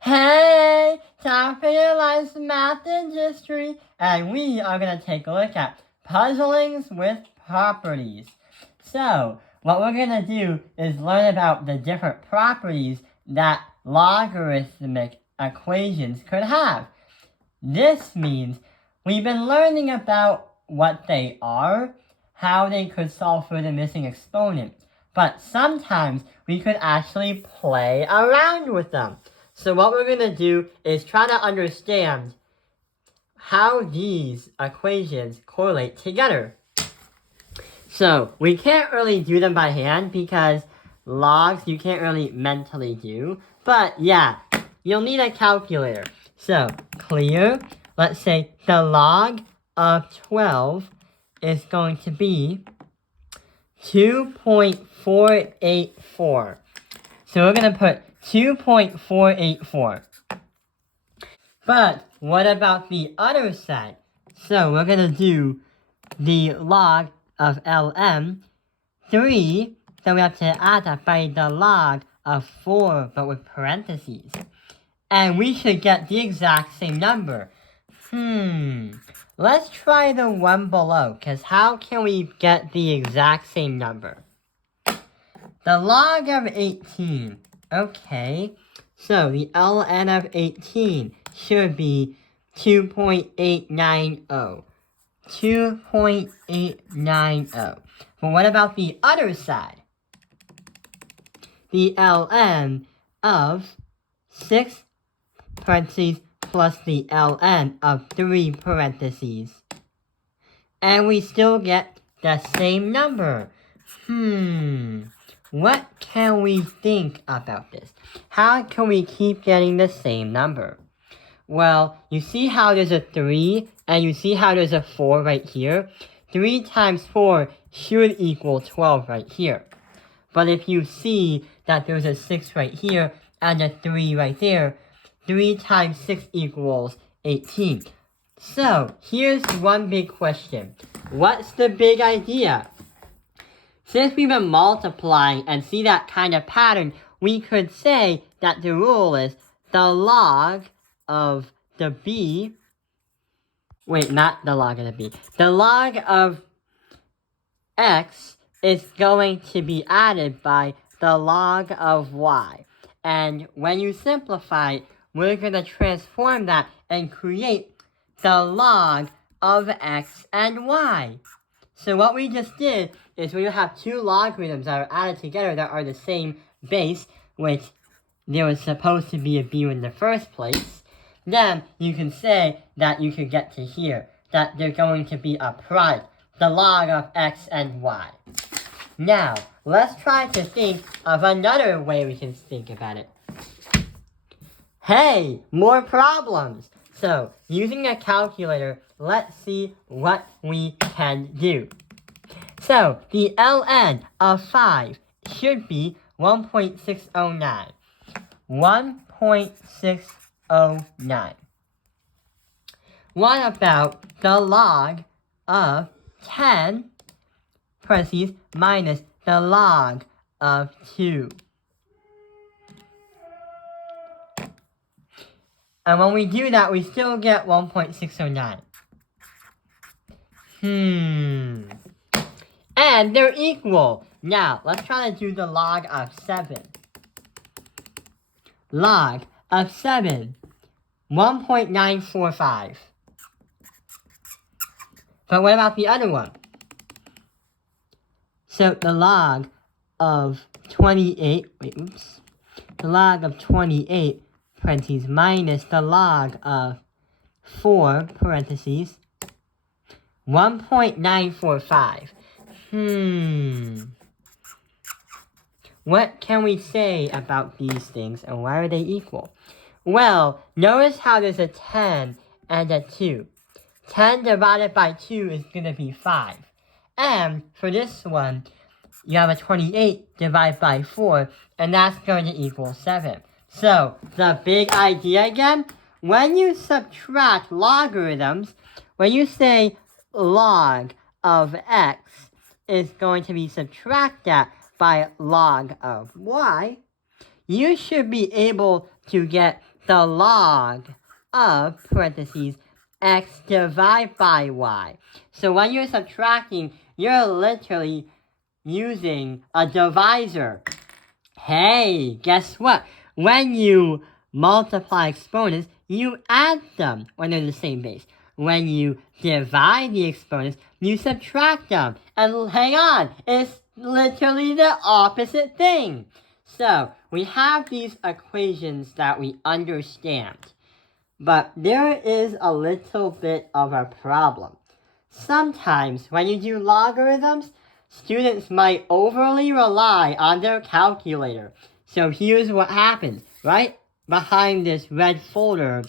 Hey, time for your life's math and history, and we are going to take a look at puzzlings with properties. So, what we're going to do is learn about the different properties that logarithmic equations could have. This means we've been learning about what they are, how they could solve for the missing exponent, but sometimes we could actually play around with them. So what we're going to do is try to understand how these equations correlate together. So we can't really do them by hand because logs you can't really mentally do. But yeah, you'll need a calculator. So clear, let's say the log of 12 is going to be 2.484. So we're going to put 2.484. But what about the other side? So we're going to do the log of ln, 3, so we have to add that by the log of 4, but with parentheses. And we should get the exact same number. Let's try the one below, because how can we get the exact same number? The log of 18. Okay, so the ln of 18 should be 2.890. 2.890. But what about the other side? The ln of 6 parentheses plus the ln of 3 parentheses. And we still get the same number. What can we think about this? How can we keep getting the same number? Well, you see how there's a 3 and you see how there's a 4 right here? 3 times 4 should equal 12 right here. But if you see that there's a 6 right here and a 3 right there, 3 times 6 equals 18. So, here's one big question. What's the big idea? Since we've been multiplying and see that kind of pattern, we could say that the rule is the log of the b, not the log of the b, the log of x is going to be added by the log of y. And when you simplify it, we're going to transform that and create the log of x and y. So what we just did is we have two logarithms that are added together that are the same base, which there was supposed to be a b in the first place. Then you can say that you could get to here, that they're going to be a product, the log of x and y. Now, let's try to think of another way we can think about it. Hey, more problems! So, using a calculator, let's see what we can do. So, the ln of 5 should be 1.609. 1.609. What about the log of 10, parentheses, minus the log of 2? And when we do that, we still get 1.609. And they're equal. Now, let's try to do the log of 7. Log of 7, 1.945. But what about the other one? So the log of 28, the log of 28, parentheses, minus the log of 4, parentheses, 1.945. What can we say about these things and why are they equal? Well, notice how there's a 10 and a 2. 10 divided by 2 is going to be 5. And for this one, you have a 28 divided by 4, and that's going to equal 7. So, the big idea again, when you subtract logarithms, when you say log of x is going to be subtracted by log of y, you should be able to get the log of, parentheses, x divided by y. So when you're subtracting, you're literally using a divisor. Hey, guess what? When you multiply exponents, you add them when they're the same base. When you divide the exponents, you subtract them. And hang on, it's literally the opposite thing. So, we have these equations that we understand. But there is a little bit of a problem. Sometimes when you do logarithms, students might overly rely on their calculator. So here's what happens. Right behind this red folder,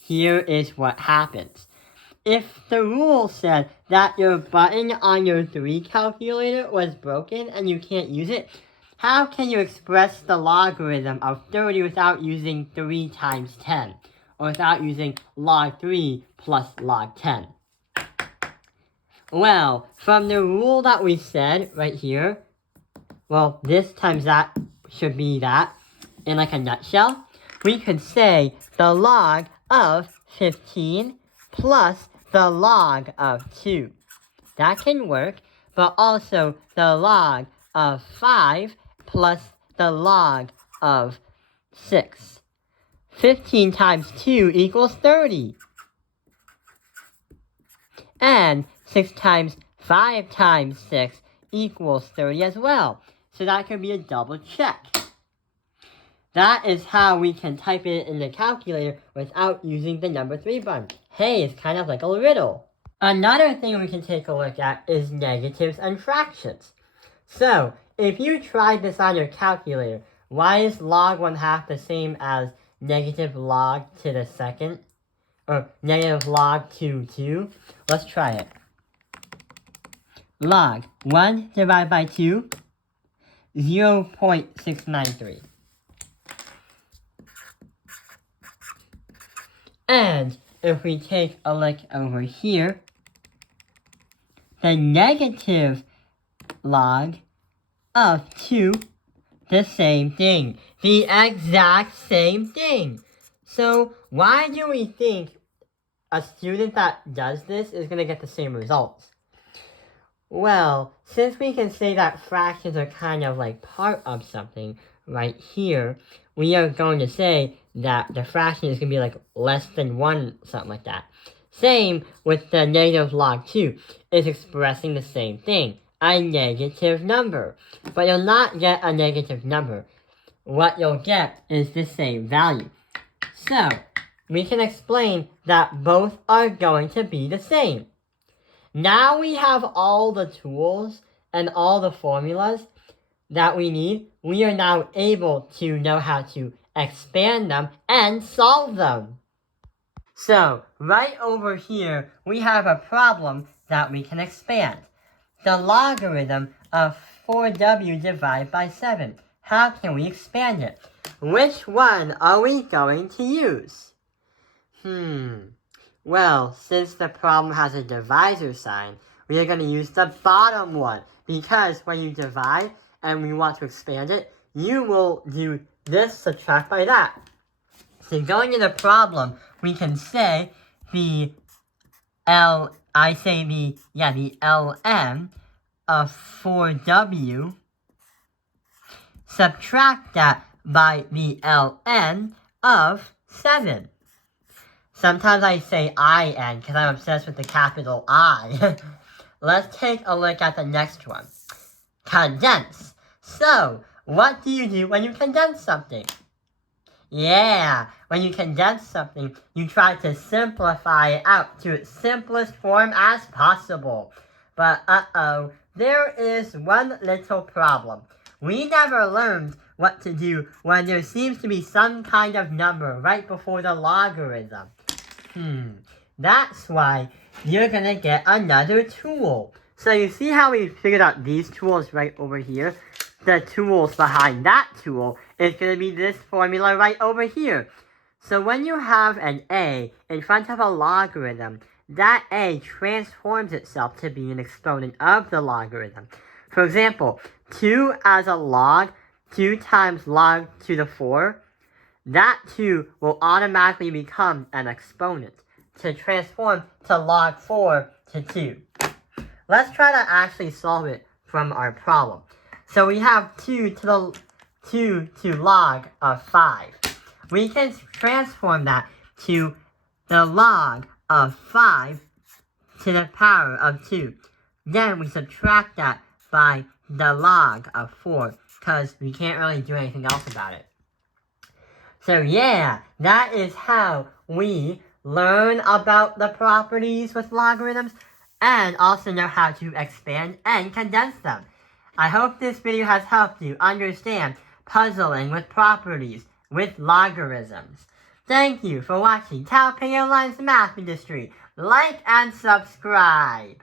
here is what happens. If the rule said that your button on your 3 calculator was broken and you can't use it, how can you express the logarithm of 30 without using 3 times 10? Or without using log 3 plus log 10? Well, from the rule that we said right here, well, this times that should be that, in like a nutshell, we could say the log of 15 plus the log of 2. That can work, but also the log of 5 plus the log of 6. 15 times 2 equals 30. And 6 times 5 times 6 equals 30 as well. So that could be a double check. That is how we can type it in the calculator without using the number 3 button. Hey, it's kind of like a riddle. Another thing we can take a look at is negatives and fractions. So, if you tried this on your calculator, why is log 1/2 the same as negative log to the second? Or negative log to 2? Let's try it. Log 1 divided by 2, 0.693. And if we take a look over here, the negative log of 2, the same thing. The exact same thing. So why do we think a student that does this is going to get the same results? Well, since we can say that fractions are kind of like part of something right here, we are going to say that the fraction is going to be like less than 1, something like that. Same with the negative log 2. It's expressing the same thing, a negative number. But you'll not get a negative number. What you'll get is the same value. So, we can explain that both are going to be the same. Now we have all the tools and all the formulas that we need. We are now able to know how to expand them and solve them. So, right over here, we have a problem that we can expand. The logarithm of 4w divided by 7. How can we expand it? Which one are we going to use? Well, since the problem has a divisor sign, we are going to use the bottom one. Because when you divide and we want to expand it, you will do this subtract by that. So going in the problem, we can say the ln of 4w, subtract that by the ln of 7. Sometimes I say IN because I'm obsessed with the capital I. Let's take a look at the next one. Condense. So, what do you do when you condense something? Yeah, when you condense something, you try to simplify it out to its simplest form as possible. But there is one little problem. We never learned what to do when there seems to be some kind of number right before the logarithm. That's why you're gonna get another tool. So you see how we figured out these tools right over here? The tools behind that tool is gonna be this formula right over here. So when you have an a in front of a logarithm, that a transforms itself to be an exponent of the logarithm. For example, 2 as a log, 2 times log to the 4, that 2 will automatically become an exponent to transform to log 4 to 2. Let's try to actually solve it from our problem. So we have 2 to log of 5. We can transform that to the log of 5 to the power of 2. Then we subtract that by the log of 4 because we can't really do anything else about it. So yeah, that is how we learn about the properties with logarithms and also know how to expand and condense them. I hope this video has helped you understand puzzling with properties with logarithms. Thank you for watching Taopei Online's Math Industry. Like and subscribe.